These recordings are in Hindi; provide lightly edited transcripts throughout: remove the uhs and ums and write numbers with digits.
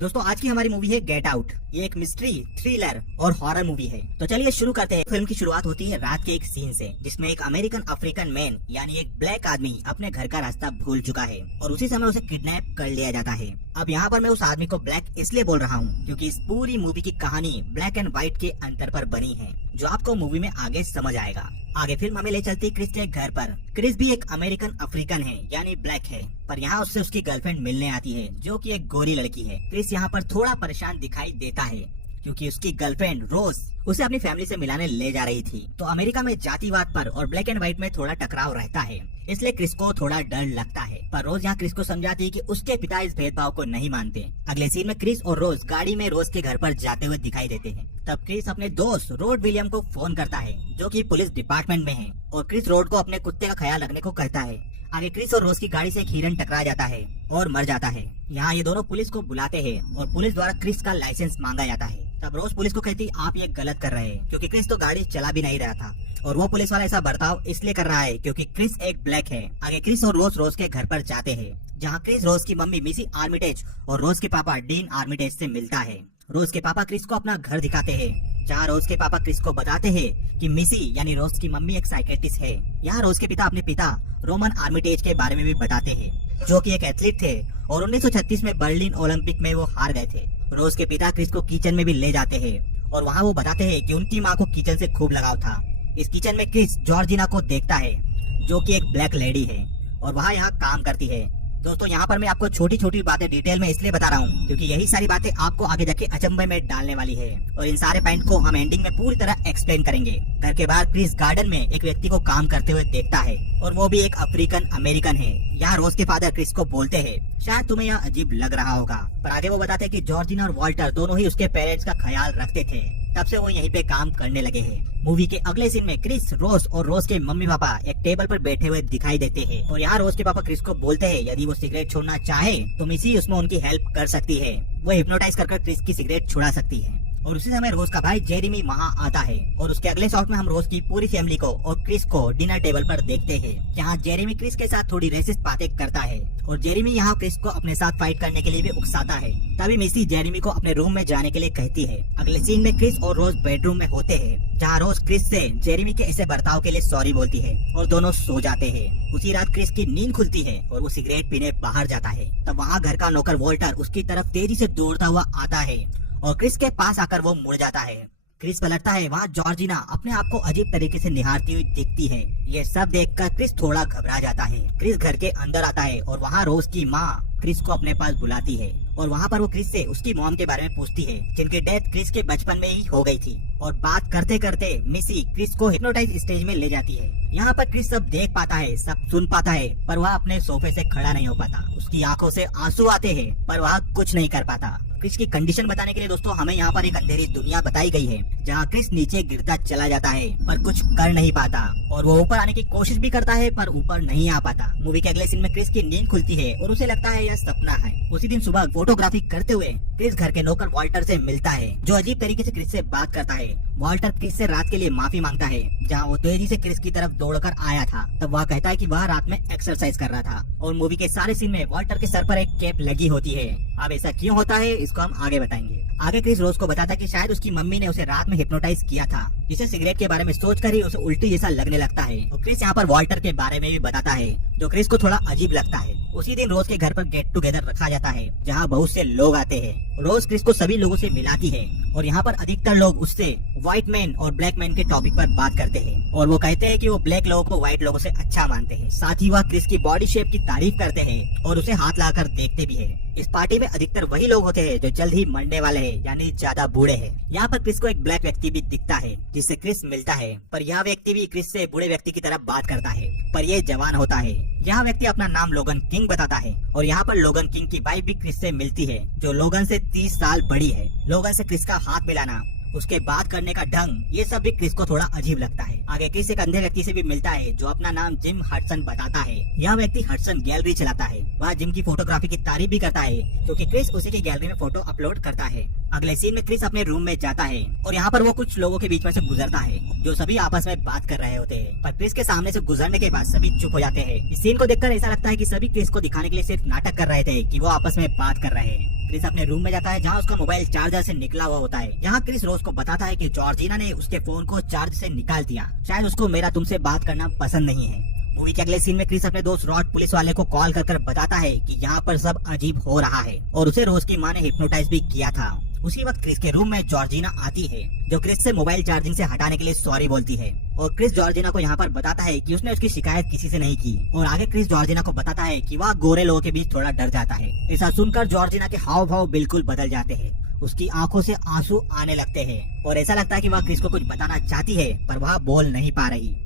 दोस्तों आज की हमारी मूवी है गेट आउट। ये एक मिस्ट्री थ्रिलर और हॉरर मूवी है। तो चलिए शुरू करते हैं। फिल्म की शुरुआत होती है रात के एक सीन से, जिसमें एक अमेरिकन अफ्रीकन मैन यानी एक ब्लैक आदमी अपने घर का रास्ता भूल चुका है और उसी समय उसे किडनैप कर लिया जाता है। अब यहाँ पर मैं उस आदमी को ब्लैक इसलिए बोल रहा हूँ क्योंकि इस पूरी मूवी की कहानी ब्लैक एंड व्हाइट के अंतर पर बनी है, जो आपको मूवी में आगे समझ आएगा। आगे फिल्म हमें ले चलती क्रिस के घर पर। क्रिस भी एक अमेरिकन अफ्रीकन है यानी ब्लैक है, पर यहाँ उससे उसकी गर्लफ्रेंड मिलने आती है जो कि एक गोरी लड़की है। क्रिस यहाँ पर थोड़ा परेशान दिखाई देता है क्योंकि उसकी गर्लफ्रेंड रोज उसे अपनी फैमिली से मिलाने ले जा रही थी। तो अमेरिका में जातिवाद पर और ब्लैक एंड व्हाइट में थोड़ा टकराव रहता है, इसलिए क्रिस को थोड़ा डर लगता है। पर रोज यहाँ क्रिस को समझाती है कि उसके पिता इस भेदभाव को नहीं मानते। अगले सीन में क्रिस और रोज गाड़ी में रोज के घर पर जाते हुए दिखाई देते हैं। तब क्रिस अपने दोस्त रोड विलियम को फोन करता है जो कि पुलिस डिपार्टमेंट में है, और क्रिस रोड को अपने कुत्ते का ख्याल रखने को कहता है। आगे क्रिस और रोज की गाड़ी से एक हिरन टकरा जाता है और मर जाता है। यहाँ ये दोनों पुलिस को बुलाते हैं और पुलिस द्वारा क्रिस का लाइसेंस मांगा जाता है। तब रोज पुलिस को कहती आप ये गलत कर रहे हैं, क्योंकि क्रिस तो गाड़ी चला भी नहीं रहा था, और वो पुलिस वाला ऐसा बर्ताव इसलिए कर रहा है क्योंकि क्रिस एक ब्लैक है। आगे क्रिस और रोज के घर पर जाते हैं, जहाँ क्रिस रोज की मम्मी मिसी आर्मिटेज और रोज के पापा डीन आर्मिटेज से मिलता है। रोज के पापा क्रिस को अपना घर दिखाते हैं, जहाँ रोज के पापा क्रिस को बताते हैं कि मिसी यानी रोज की मम्मी एक साइकेट्रिस्ट है। यहाँ रोज के पिता अपने पिता रोमन आर्मिटेज के बारे में भी बताते हैं, जो कि एक एथलीट थे और 1936 में बर्लिन ओलंपिक में वो हार गए थे। रोज के पिता क्रिस को किचन में भी ले जाते हैं और वहाँ वो बताते हैं कि उनकी माँ को किचन से खूब लगाव था। इस किचन में क्रिस जॉर्जिना को देखता है, जो कि एक ब्लैक लेडी है और वहाँ यहाँ काम करती है। दोस्तों यहाँ पर मैं आपको छोटी छोटी बातें डिटेल में इसलिए बता रहा हूँ क्योंकि यही सारी बातें आपको आगे जाके अचंभे में डालने वाली है, और इन सारे पॉइंट को हम एंडिंग में पूरी तरह एक्सप्लेन करेंगे। घर के बाहर क्रिस गार्डन में एक व्यक्ति को काम करते हुए देखता है, और वो भी एक अफ्रीकन अमेरिकन है। यहाँ रोज के फादर क्रिस को बोलते हैं शायद तुम्हें यह अजीब लग रहा होगा, पर आगे वो बताते हैं कि जॉर्जिना और वॉल्टर दोनों ही उसके पेरेंट्स का ख्याल रखते थे, तब से वो यहीं पे काम करने लगे हैं। मूवी के अगले सीन में क्रिस रोज और रोज के मम्मी पापा एक टेबल पर बैठे हुए दिखाई देते हैं, और यहाँ रोज के पापा क्रिस को बोलते हैं यदि वो सिगरेट छोड़ना चाहे तो मिसी उसमें उनकी हेल्प कर सकती है। वो हिप्नोटाइज कर क्रिस की सिगरेट छुड़ा सकती है। और उसी समय रोज का भाई जेरेमी वहाँ आता है, और उसके अगले शॉट में हम रोज की पूरी फैमिली को और क्रिस को डिनर टेबल पर देखते हैं, जहाँ जेरेमी क्रिस के साथ थोड़ी रेसिस्ट बातें करता है, और जेरेमी यहाँ क्रिस को अपने साथ फाइट करने के लिए भी उकसाता है। तभी मिसी जेरेमी को अपने रूम में जाने के लिए कहती है। अगले सीन में क्रिस और रोज बेडरूम में होते हैं, जहाँ रोज क्रिस से जेरेमी के ऐसे बर्ताव के लिए सॉरी बोलती है और दोनों सो जाते हैं। उसी रात क्रिस की नींद खुलती है और वो सिगरेट पीने बाहर जाता है। तब वहाँ घर का नौकर वॉल्टर उसकी तरफ तेजी से दौड़ता हुआ आता है और क्रिस के पास आकर वो मुड़ जाता है। क्रिस पलटता है, वहाँ जॉर्जिना अपने आप को अजीब तरीके से निहारती हुई दिखती है। ये सब देखकर क्रिस थोड़ा घबरा जाता है। क्रिस घर के अंदर आता है और वहाँ रोज की माँ क्रिस को अपने पास बुलाती है, और वहाँ पर वो क्रिस से उसकी मॉम के बारे में पूछती है, जिनकी डेथ क्रिस के बचपन में ही हो गई थी। और बात करते करते मिसी क्रिस को हिप्नोटाइज स्टेज में ले जाती है। यहाँ पर क्रिस सब देख पाता है, सब सुन पाता है, पर वह अपने सोफे से खड़ा नहीं हो पाता। उसकी आंखों से आंसू आते हैं, पर वह कुछ नहीं कर पाता। क्रिस की कंडीशन बताने के लिए दोस्तों हमें यहाँ पर एक अंधेरी दुनिया बताई गई है, जहाँ क्रिस नीचे गिरता चला जाता है पर कुछ कर नहीं पाता, और वो ऊपर आने की कोशिश भी करता है पर ऊपर नहीं आ पाता। मूवी के अगले सीन में क्रिस की नींद खुलती है और उसे लगता है यह सपना है। उसी दिन सुबह फोटोग्राफी करते हुए क्रिस घर के नौकर वॉल्टर से मिलता है, जो अजीब तरीके से क्रिस से बात करता है। वॉल्टर क्रिस से रात के लिए माफी मांगता है, जहाँ वो तेजी से क्रिस की तरफ दौड़कर आया था। तब वह कहता है कि वह रात में एक्सरसाइज कर रहा था, और मूवी के सारे सीन में वॉल्टर के सर पर एक कैप लगी होती है। अब ऐसा क्यों होता है इसको हम आगे बताएंगे। आगे क्रिस रोज को बताता है कि शायद उसकी मम्मी ने उसे रात में हिप्नोटाइज किया था, जिसे सिगरेट के बारे में सोचकर ही उसे उल्टी जैसा लगने लगता है। तो क्रिस यहाँ पर वॉल्टर के बारे में भी बताता है, जो क्रिस को थोड़ा अजीब लगता है। उसी दिन रोज के घर पर गेट टुगेदर रखा जाता है, जहाँ बहुत से लोग आते हैं। रोज क्रिस को सभी लोगों से मिलाती है, और यहाँ पर अधिकतर लोग उससे व्हाइट मैन और ब्लैक मैन के टॉपिक पर बात करते हैं, और वो कहते हैं कि वो ब्लैक लोगों को व्हाइट लोगों से अच्छा मानते हैं। साथ ही वह क्रिस की बॉडी शेप की तारीफ करते हैं और उसे हाथ लाकर देखते भी है। इस पार्टी में अधिकतर वही लोग होते हैं जो जल्द ही मरने वाले हैं, यानी ज्यादा बूढ़े हैं। यहाँ पर क्रिस को एक ब्लैक व्यक्ति भी दिखता है, जिससे क्रिस मिलता है, पर यह व्यक्ति भी क्रिस से बूढ़े व्यक्ति की तरह बात करता है, पर यह जवान होता है। यह व्यक्ति अपना नाम लोगन किंग बताता है, और यहाँ पर लोगन किंग की वाइफ भी क्रिस से मिलती है, जो लोगन से 30 साल बड़ी है। लोगन से क्रिस का हाथ मिलाना, उसके बात करने का ढंग, ये सब भी क्रिस को थोड़ा अजीब लगता है। आगे क्रिस एक अंधे व्यक्ति से भी मिलता है, जो अपना नाम जिम हडसन बताता है। यह व्यक्ति हडसन गैलरी चलाता है। वह जिम की फोटोग्राफी की तारीफ भी करता है, क्योंकि क्रिस उसी की गैलरी में फोटो अपलोड करता है। अगले सीन में क्रिस अपने रूम में जाता है, और यहाँ पर वो कुछ लोगों के बीच में से गुजरता है, जो सभी आपस में बात कर रहे होते हैं। पर क्रिस के सामने से गुजरने के बाद सभी चुप हो जाते हैं। इस सीन को देखकर ऐसा लगता है कि सभी क्रिस को दिखाने के लिए सिर्फ नाटक कर रहे थे कि वो आपस में बात कर रहे हैं। क्रिस अपने रूम में जाता है जहाँ उसका मोबाइल चार्जर से निकला हुआ होता है। यहाँ क्रिस रोज को बताता है कि जॉर्जिना ने उसके फोन को चार्ज से निकाल दिया, शायद उसको मेरा तुमसे बात करना पसंद नहीं है। मूवी के अगले सीन में क्रिस अपने दोस्त रॉड पुलिस वाले को कॉल कर बताता है कि यहाँ पर सब अजीब हो रहा है और उसे रोज की माँ ने हिप्नोटाइज भी किया था। उसी वक्त क्रिस के रूम में जॉर्जिना आती है, जो क्रिस से मोबाइल चार्जिंग से हटाने के लिए सॉरी बोलती है और क्रिस जॉर्जिना को यहाँ पर बताता है कि उसने उसकी शिकायत किसी से नहीं की। और आगे क्रिस जॉर्जिना को बताता है कि वह गोरे लोगों के बीच थोड़ा डर जाता है। ऐसा सुनकर जॉर्जिना के हाव भाव बिल्कुल बदल जाते हैं, उसकी आंखों से आंसू आने लगते हैं और ऐसा लगता है कि वह क्रिस को कुछ बताना चाहती है पर वह बोल नहीं पा रही।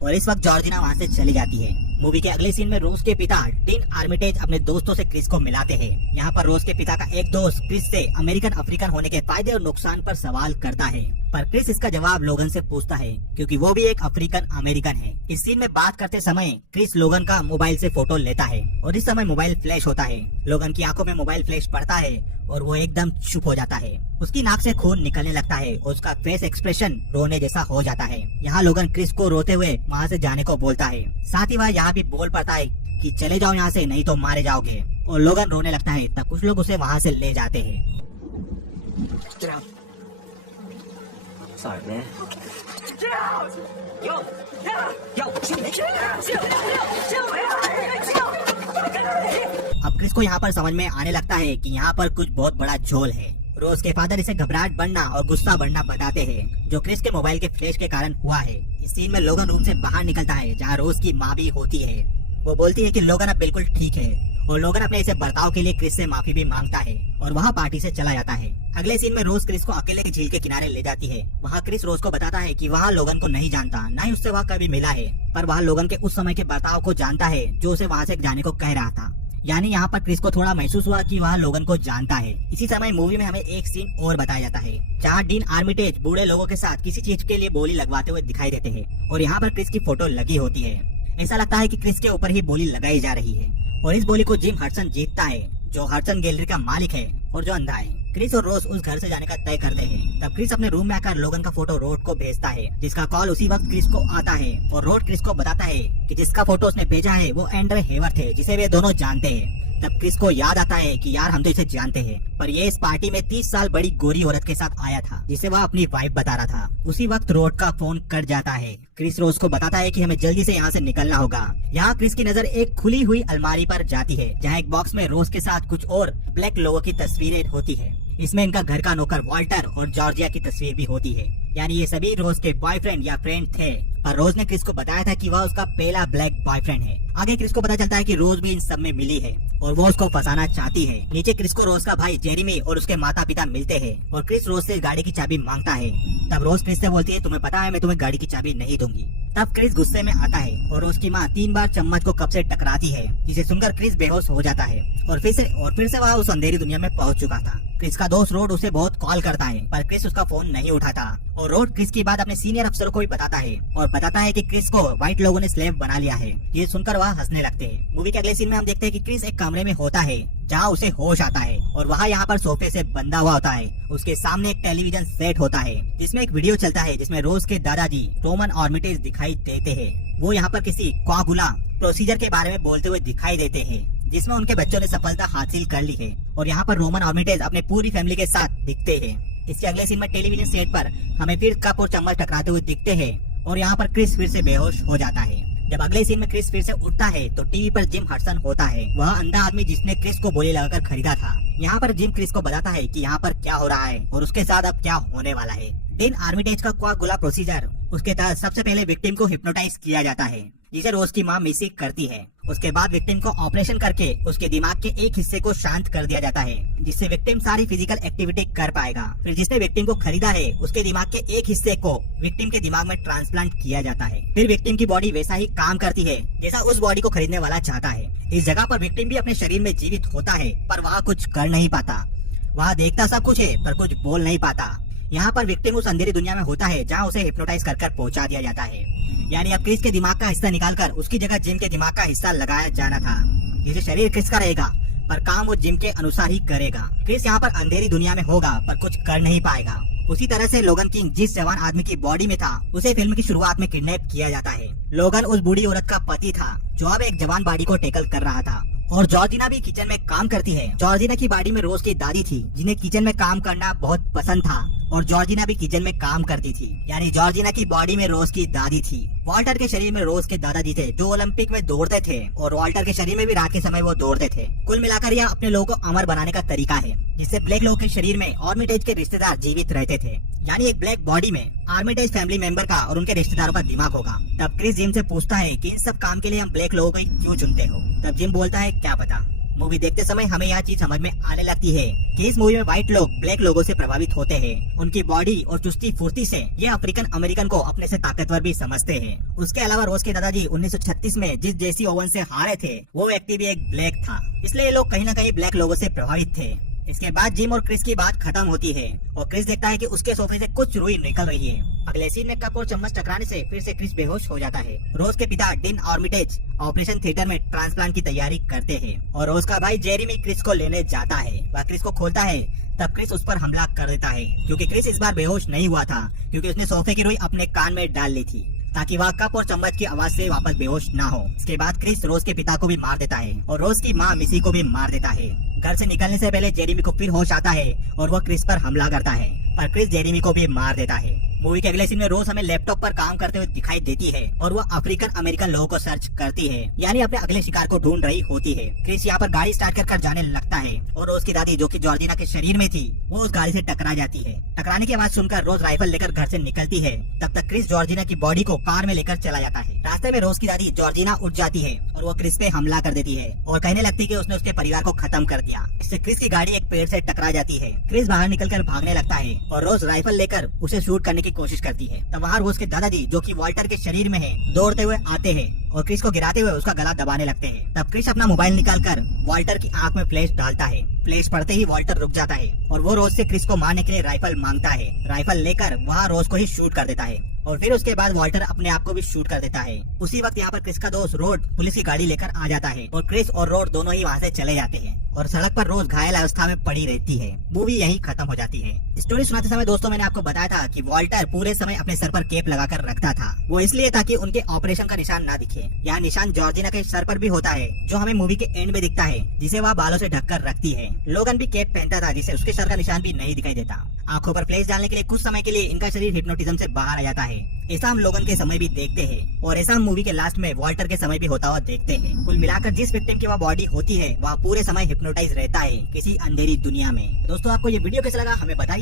और इस वक्त जॉर्जिना वहाँ से चली जाती है। मूवी के अगले सीन में रोज के पिता डीन आर्मिटेज अपने दोस्तों से क्रिस को मिलाते हैं। यहाँ पर रोज के पिता का एक दोस्त क्रिस से अमेरिकन अफ्रीकन होने के फायदे और नुकसान पर सवाल करता है, पर क्रिस इसका जवाब लोगन से पूछता है क्योंकि वो भी एक अफ्रीकन अमेरिकन है। इस सीन में बात करते समय क्रिस लोगन का मोबाइल से फोटो लेता है और इस समय मोबाइल फ्लैश होता है। लोगन की आंखों में मोबाइल फ्लैश पड़ता है और वो एकदम चुप हो जाता है। उसकी नाक से खून निकलने लगता है और उसका फेस एक्सप्रेशन रोने जैसा हो जाता है। यहाँ लोगन क्रिस को रोते हुए वहाँ से जाने को बोलता है। साथ ही वह यहाँ भी बोल पड़ता है कि चले जाओ यहाँ से, नहीं तो मारे जाओगे। और लोगन रोने लगता है। तब कुछ लोग उसे वहाँ से ले जाते हैं। Sorry, man. Get out! Yo! Yo! अब क्रिस को यहाँ पर समझ में आने लगता है कि यहाँ पर कुछ बहुत बड़ा झोल है। रोज के फादर इसे घबराहट बढ़ना और गुस्सा बढ़ना बताते हैं, जो क्रिस के मोबाइल के फ्लैश के कारण हुआ है। इस सीन में लोगन रूम से बाहर निकलता है जहाँ रोज की माँ भी होती है। वो बोलती है कि लोगन अब बिल्कुल ठीक है और लोगन अपने इसे बर्ताव के लिए क्रिस से माफी भी मांगता है और वहाँ पार्टी से चला जाता है। अगले सीन में रोज क्रिस को अकेले झील के किनारे ले जाती है। वहाँ क्रिस रोज को बताता है कि वहाँ लोगन को नहीं जानता, न ही उससे वह कभी मिला है, पर वह लोगन के उस समय के बर्ताव को जानता है जो उसे वहाँ से जाने को कह रहा था। यानी यहाँ पर क्रिस को थोड़ा महसूस हुआ कि वह लोगन को जानता है। इसी समय मूवी में हमें एक सीन और बताया जाता है जहाँ डीन आर्मिटेज बूढ़े लोगों के साथ किसी चीज के लिए बोली लगवाते हुए दिखाई देते हैं और यहाँ पर क्रिस की फोटो लगी होती है। ऐसा लगता है कि क्रिस के ऊपर ही बोली लगाई जा रही है और इस बोली को जिम हडसन जीतता है, जो हडसन गैलरी का मालिक है और जो अंधा है। क्रिस और रोज उस घर से जाने का तय करते हैं। तब क्रिस अपने रूम में आकर लोगन का फोटो रोड को भेजता है, जिसका कॉल उसी वक्त क्रिस को आता है और रोड क्रिस को बताता है कि जिसका फोटो उसने भेजा है वो एंड्रे हेवर थे, जिसे वे दोनों जानते हैं। तब क्रिस को याद आता है कि यार हम तो इसे जानते हैं, पर ये इस पार्टी में 30 साल बड़ी गोरी औरत के साथ आया था जिसे वह अपनी वाइफ बता रहा था। उसी वक्त रोड का फोन कट जाता है। क्रिस रोज को बताता है कि हमें जल्दी से यहाँ से निकलना होगा। यहाँ क्रिस की नजर एक खुली हुई अलमारी पर जाती है जहाँ एक बॉक्स में रोज के साथ कुछ और ब्लैक लोगों की तस्वीरें होती है। इसमें इनका घर का नौकर वॉल्टर और जॉर्जिया की तस्वीर भी होती है, यानी ये सभी रोज के बॉयफ्रेंड या फ्रेंड थे। पर रोज ने क्रिस को बताया था कि वह उसका पहला ब्लैक बॉयफ्रेंड है। आगे क्रिस को पता चलता है कि रोज भी इन सब में मिली है और वो उसको फंसाना चाहती है। नीचे क्रिस को रोज का भाई जेरेमी और उसके माता पिता मिलते हैं और क्रिस रोज से गाड़ी की चाबी मांगता है। तब रोज क्रिस से बोलती है, तुम्हें पता है मैं तुम्हें गाड़ी की चाबी नहीं दूंगी। तब क्रिस गुस्से में आता है और रोज की माँ 3 बार चम्मच को कप से टकराती है, जिसे सुनकर क्रिस बेहोश हो जाता है और फिर से वह उस अंधेरी दुनिया में पहुंच चुका था। क्रिस का दोस्त रोड उसे बहुत कॉल करता है, पर क्रिस उसका फोन नहीं उठाता और रोड क्रिस की बात अपने सीनियर अफसरों को भी बताता है और बताता है कि क्रिस को व्हाइट लोगों ने स्लेव बना लिया है। ये सुनकर वह हंसने लगते हैं। मूवी के अगले सीन में हम देखते हैं कि क्रिस एक कमरे में होता है जहाँ उसे होश आता है और वहाँ यहाँ पर सोफे से बंधा हुआ होता है। उसके सामने एक टेलीविजन सेट होता है जिसमें एक वीडियो चलता है जिसमें रोज के दादाजी रोमन आर्मिटेज दिखाई देते हैं। वो यहाँ पर किसी कोआगुला प्रोसीजर के बारे में बोलते हुए दिखाई देते हैं जिसमें उनके बच्चों ने सफलता हासिल कर ली है और यहाँ पर रोमन आर्मिटेज अपने पूरी फैमिली के साथ दिखते हैं। इसके अगले सीन में टेलीविजन सेट पर हमें फिर कप और चम्मच टकराते हुए दिखते हैं और यहाँ पर क्रिस फिर से बेहोश हो जाता है। जब अगले सीन में क्रिस फिर से उठता है तो टीवी पर जिम हडसन होता है, वह अंधा आदमी जिसने क्रिस को गोली लगाकर खरीदा था। यहाँ पर जिम क्रिस को बताता है कि यहाँ पर क्या हो रहा है और उसके साथ अब क्या होने वाला है। डीन आर्मिटेज का कोआगुला प्रोसीजर, उसके तहत सबसे पहले विक्टिम को हिप्नोटाइज किया जाता है, जिसे रोज की माँ मिसी करती है। उसके बाद विक्टिम को ऑपरेशन करके उसके दिमाग के एक हिस्से को शांत कर दिया जाता है, जिससे विक्टिम सारी फिजिकल एक्टिविटी कर पाएगा। फिर जिसने विक्टिम को खरीदा है उसके दिमाग के एक हिस्से को विक्टिम के दिमाग में ट्रांसप्लांट किया जाता है। फिर विक्टिम की बॉडी वैसा ही काम करती है जैसा उस बॉडी को खरीदने वाला चाहता है। इस जगह पर विक्टिम भी अपने शरीर में जीवित होता है, पर वह कुछ कर नहीं पाता। वह देखता सब कुछ है पर कुछ बोल नहीं पाता। यहाँ पर विक्टिम उस अंधेरी दुनिया में होता है जहाँ उसे हिप्नोटाइज कर पहुंचा दिया जाता है। यानी अब क्रिस के दिमाग का हिस्सा निकालकर उसकी जगह जिम के दिमाग का हिस्सा लगाया जाना था। ये शरीर क्रिस का रहेगा पर काम वो जिम के अनुसार ही करेगा। क्रिस यहाँ पर अंधेरी दुनिया में होगा पर कुछ कर नहीं पाएगा उसी तरह से लोगन किंग जिस जवान आदमी की बॉडी में था उसे फिल्म की शुरुआत में किडनैप किया जाता है। लोगन उस बूढ़ी औरत का पति था जो अब एक जवान बॉडी को टैकल कर रहा था और जॉर्जिना भी किचन में काम करती है। जॉर्जिना की बॉडी में रोज की दादी थी जिन्हें किचन में काम करना बहुत पसंद था और जॉर्जिना भी किचन में काम करती थी, यानी जॉर्जिना की बॉडी में रोज की दादी थी। वॉल्टर के शरीर में रोज के दादाजी थे जो ओलंपिक में दौड़ते थे और वॉल्टर के शरीर में भी रात के समय वो दौड़ते थे। कुल मिलाकर यह अपने लोगों को अमर बनाने का तरीका है जिससे ब्लैक लोगों के शरीर में आर्मिटेज के रिश्तेदार जीवित रहते थे, यानी एक ब्लैक बॉडी में आर्मिटेज फैमिली मेंबर का और उनके रिश्तेदारों का दिमाग होगा। तब क्रिस जिम से पूछता है कि इन सब काम के लिए हम ब्लैक लोगों को ही क्यों चुनते हो। तब जिम बोलता है क्या पता। मूवी देखते समय हमें यह चीज समझ में आने लगती है कि इस मूवी में व्हाइट लोग ब्लैक लोगों से प्रभावित होते हैं। उनकी बॉडी और चुस्ती फुर्ती से ये अफ्रीकन अमेरिकन को अपने से ताकतवर भी समझते हैं। उसके अलावा रोज के दादाजी 1936 में जिस जेसी ओवन से हारे थे वो व्यक्ति भी एक ब्लैक था, इसलिए ये लोग कहीं न कहीं ब्लैक लोगों से प्रभावित थे। इसके बाद जिम और क्रिस की बात खत्म होती है और क्रिस देखता है कि उसके सोफे से कुछ रुई निकल रही है। अगले सीन में कप और चम्मच टकराने से फिर से क्रिस बेहोश हो जाता है। रोज के पिता डिन आर्मिटेज ऑपरेशन थिएटर में ट्रांसप्लांट की तैयारी करते हैं और रोज का भाई जेरेमी क्रिस को लेने जाता है। वह क्रिस को खोलता है तब क्रिस उस पर हमला कर देता है क्योंकि क्रिस इस बार बेहोश नहीं हुआ था क्योंकि उसने सोफे की रुई अपने कान में डाल ली थी ताकि वह कप और चम्मच की आवाज से वापस बेहोश ना हो। इसके बाद क्रिस रोज के पिता को भी मार देता है और रोज की माँ मिसी को भी मार देता है। घर से निकलने से पहले जेरेमी को फिर होश आता है और वह क्रिस पर हमला करता है पर क्रिस जेरेमी को भी मार देता है। मूवी के अगले सीन में रोज हमें लैपटॉप पर काम करते हुए दिखाई देती है और वह अफ्रीकन अमेरिकन लोगों को सर्च करती है, यानी अपने अगले शिकार को ढूंढ रही होती है। क्रिस यहाँ पर गाड़ी स्टार्ट कर जाने लगता है और रोज की दादी जो कि जॉर्जिना के शरीर में थी वो उस गाड़ी से टकरा जाती है। टकराने की आवाज सुनकर रोज राइफल लेकर घर से निकलती है। तब तक क्रिस जॉर्जिना की बॉडी को कार में लेकर चला जाता है। रास्ते में रोज की दादी जॉर्जिना उठ जाती है और वो क्रिस पे हमला कर देती है और कहने लगती है कि उसने उसके परिवार को खत्म कर दिया। इससे क्रिस की गाड़ी एक पेड़ से टकरा जाती है। क्रिस बाहर निकलकर भागने लगता है और रोज राइफल लेकर उसे शूट करने की कोशिश करती है। तब वहाँ रोज के दादाजी जो कि वॉल्टर के शरीर में है दौड़ते हुए आते हैं और क्रिस को गिराते हुए उसका गला दबाने लगते हैं। तब क्रिस अपना मोबाइल निकालकर वॉल्टर की आंख में फ्लैश डालता है। फ्लैश पड़ते ही वॉल्टर रुक जाता है और वो रोज से क्रिस को मारने के लिए राइफल मांगता है। राइफल लेकर वहाँ रोज को ही शूट कर देता है और फिर उसके बाद वॉल्टर अपने आप को भी शूट कर देता है। उसी वक्त यहाँ पर क्रिस का दोस्त रोड पुलिस की गाड़ी लेकर आ जाता है और क्रिस और रोड दोनों ही वहाँ से चले जाते हैं और सड़क पर रोज घायल अवस्था में पड़ी रहती है। मूवी यहीं खत्म हो जाती है। स्टोरी सुनाते समय दोस्तों मैंने आपको बताया था कि वॉल्टर पूरे समय अपने सर पर केप लगाकर रखता था। वो इसलिए ताकि उनके ऑपरेशन का निशान ना दिखे। यहाँ निशान जॉर्जिना के सर पर भी होता है जो हमें मूवी के एंड में दिखता है, जिसे वह बालों से ढककर रखती है। लोगन भी केप पहनता था जिससे उसके सर का निशान भी नहीं दिखाई देता। आंखों पर फ्लैश डालने के लिए कुछ समय के लिए इनका शरीर हिप्नोटिज्म से बाहर आ जाता है। ऐसा हम लोगन के समय भी देखते हैं और ऐसा हम मूवी के लास्ट में वॉल्टर के समय भी होता हुआ देखते हैं। कुल मिलाकर जिस विक्टिम की वह बॉडी होती है वह पूरे समय हिप्नोटाइज रहता है किसी अंधेरी दुनिया में। दोस्तों आपको ये वीडियो कैसा लगा हमें बताइए।